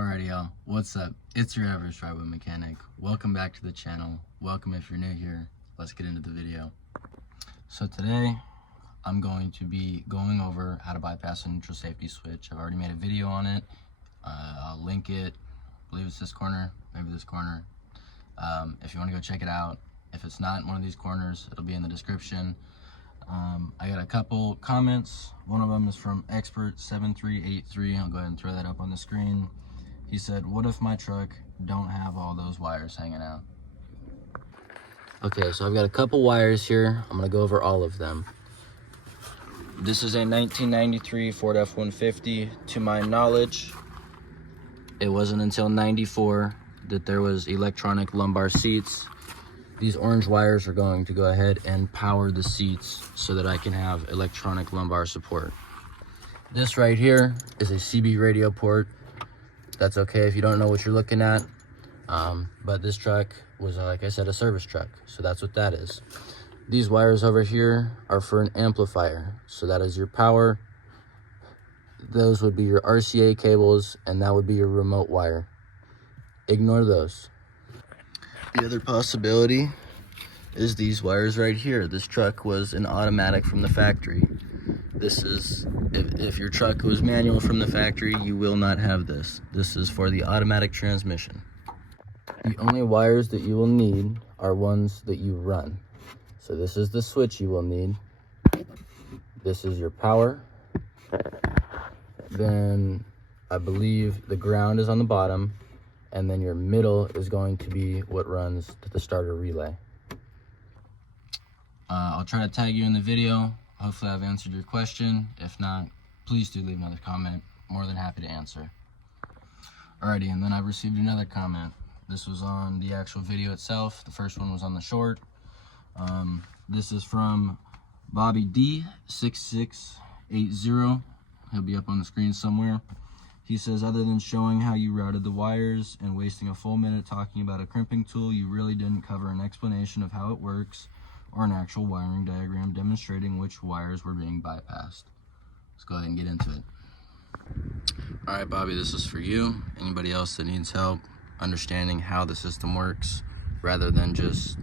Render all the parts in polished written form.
Alrighty y'all, what's up? It's your average driveway mechanic. Welcome back to the channel. Welcome if you're new here. Let's get into the video. So today, I'm going to be going over how to bypass a neutral safety switch. I've already made a video on it. I'll link it. I believe it's this corner, maybe this corner. If you want to go check it out. If it's not in one of these corners, it'll be in the description. I got a couple comments. One of them is from Expert7383. I'll go ahead and throw that up on the screen. He said, what if my truck don't have all those wires hanging out? Okay, so I've got a couple wires here. I'm gonna go over all of them. This is a 1993 Ford F-150. To my knowledge, it wasn't until 94 that there was electronic lumbar seats. These orange wires are going to go ahead and power the seats so that I can have electronic lumbar support. This right here is a CB radio port. That's okay if you don't know what you're looking at. But this truck was, like I said, a service truck. So that's what that is. These wires over here are for an amplifier. So that is your power. Those would be your RCA cables, and that would be your remote wire. Ignore those. The other possibility is these wires right here. This truck was an automatic from the factory. This is, if your truck was manual from the factory, you will not have this. This is for the automatic transmission. The only wires that you will need are ones that you run. So this is the switch you will need. This is your power. Then I believe the ground is on the bottom, and then your middle is going to be what runs to the starter relay. I'll try to tag you in the video. Hopefully I've answered your question. If not, please do leave another comment. More than happy to answer. Alrighty, and then I've received another comment. This was on the actual video itself. The first one was on the short. This is from Bobby D6680. He'll be up on the screen somewhere. He says, other than showing how you routed the wires and wasting a full minute talking about a crimping tool, you really didn't cover an explanation of how it works or an actual wiring diagram demonstrating which wires were being bypassed. Let's go ahead and get into it. All right, Bobby, this is for you. Anybody else that needs help understanding how the system works rather than just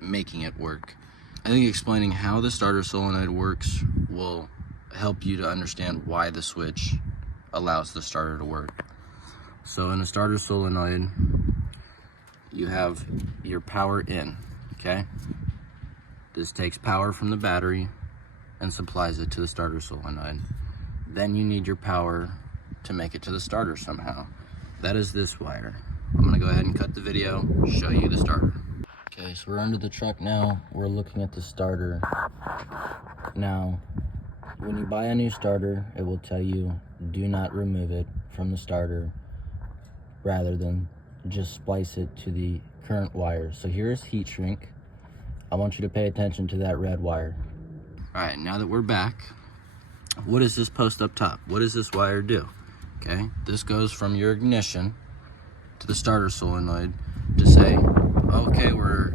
making it work. I think explaining how the starter solenoid works will help you to understand why the switch allows the starter to work. So in a starter solenoid, you have your power in, okay? This takes power from the battery and supplies it to the starter solenoid. Then you need your power to make it to the starter somehow. That is this wire. I'm gonna go ahead and cut the video, show you the starter. Okay, so we're under the truck now. We're looking at the starter. Now, when you buy a new starter, it will tell you do not remove it from the starter rather than just splice it to the current wire. So here's heat shrink. I want you to pay attention to that red wire. All right, now that we're back, what is this post up top? What does this wire do? Okay, this goes from your ignition to the starter solenoid to say, okay, we're,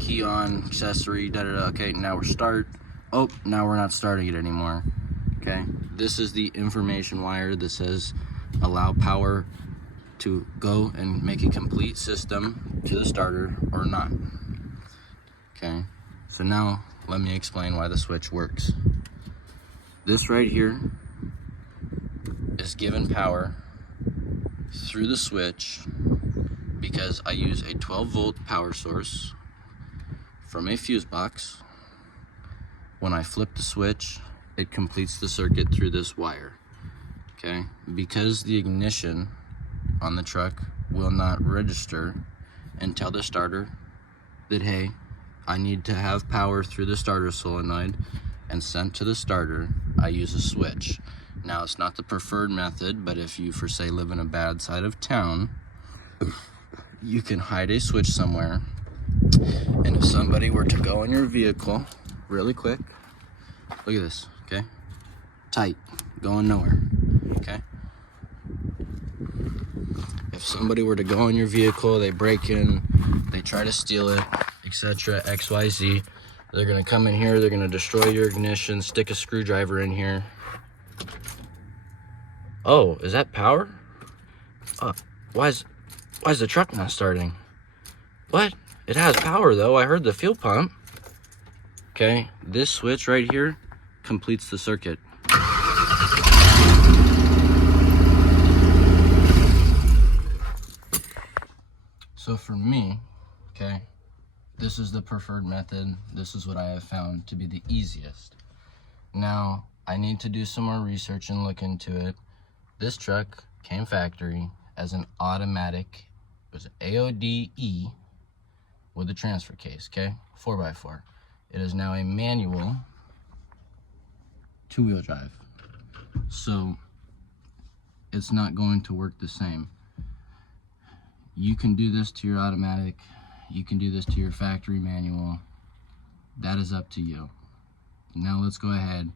key on, accessory, okay, now we're start. Oh, now we're not starting it anymore. Okay, this is the information wire that says allow power to go and make a complete system to the starter or not. Okay, so now let me explain why the switch works. This right here is given power through the switch because I use a 12-volt power source from a fuse box. When I flip the switch, it completes the circuit through this wire, okay? Because the ignition on the truck will not register and tell the starter that, hey, I need to have power through the starter solenoid and sent to the starter, I use a switch. Now, it's not the preferred method, but if you, for say, live in a bad side of town, you can hide a switch somewhere, and if somebody were to go in your vehicle really quick, look at this, okay? Tight, going nowhere, okay? If somebody were to go in your vehicle, they break in, they try to steal it, etc., XYZ, they're gonna come in here, they're gonna destroy your ignition, stick a screwdriver in here, Oh, is that power? Why is the truck not starting? What? It has power though. I heard the fuel pump. Okay, this switch right here completes the circuit. So for me, okay, this is the preferred method. This is what I have found to be the easiest. Now, I need to do some more research and look into it. This truck came factory as an automatic, it was AODE with a transfer case, okay? 4x4. It is now a manual 2-wheel drive. So it's not going to work the same. You can do this to your automatic, you can do this to your factory manual. That is up to you. Now let's go ahead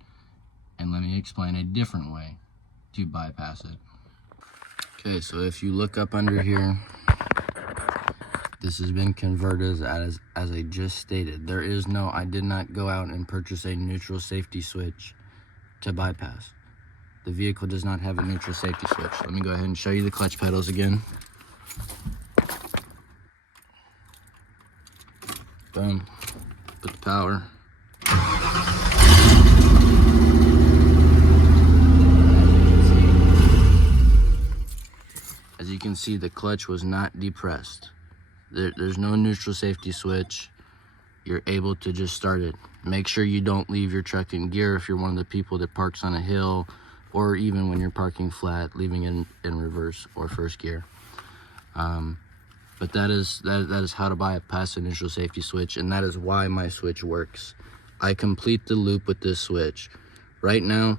and let me explain a different way to bypass it. Okay, so if you look up under here, this has been converted as I just stated. There is no, I did not go out and purchase a neutral safety switch to bypass. The vehicle does not have a neutral safety switch. Let me go ahead and show you the clutch pedals again. Boom, put the power. As you can see, the clutch was not depressed. There's no neutral safety switch. You're able to just start it. Make sure you don't leave your truck in gear if you're one of the people that parks on a hill, or even when you're parking flat, leaving it in reverse or first gear. But that is how to bypass a neutral safety switch, and that is why my switch works. I complete the loop with this switch. Right now,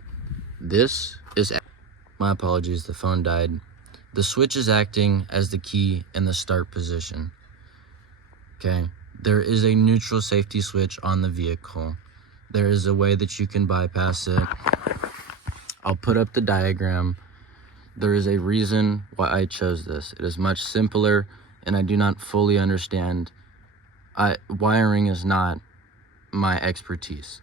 this is, my apologies, the phone died. The switch is acting as the key in the start position. Okay, there is a neutral safety switch on the vehicle. There is a way that you can bypass it. I'll put up the diagram. There is a reason why I chose this. It is much simpler, and I do not fully understand. Wiring is not my expertise.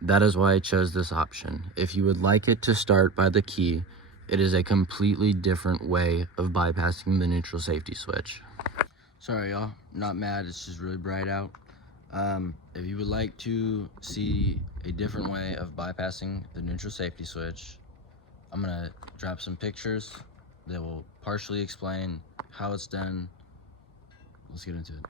That is why I chose this option. If you would like it to start by the key, it is a completely different way of bypassing the neutral safety switch. Sorry y'all, not mad, it's just really bright out. If you would like to see a different way of bypassing the neutral safety switch, I'm gonna drop some pictures that will partially explain how it's done. Let's get into it.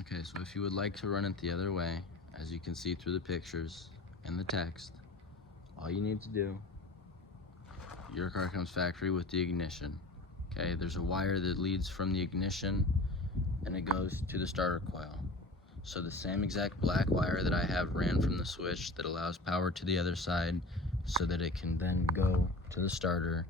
Okay, so if you would like to run it the other way, as you can see through the pictures and the text, all you need to do, your car comes factory with the ignition. Okay, there's a wire that leads from the ignition and it goes to the starter coil. So the same exact black wire that I have ran from the switch that allows power to the other side so that it can then go to the starter,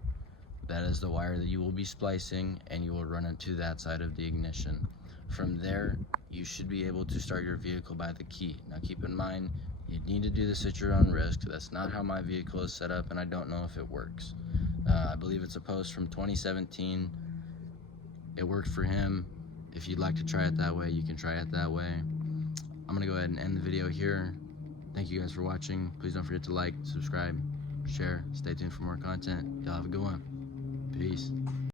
that is the wire that you will be splicing, and you will run it to that side of the ignition. From there, you should be able to start your vehicle by the key. Now keep in mind, you need to do this at your own risk. That's not how my vehicle is set up, and I don't know if it works. I believe it's a post from 2017. It worked for him. If you'd like to try it that way, you can try it that way. I'm gonna go ahead and end the video here. Thank you guys for watching. Please don't forget to like, subscribe, share, stay tuned for more content. Y'all have a good one. Peace.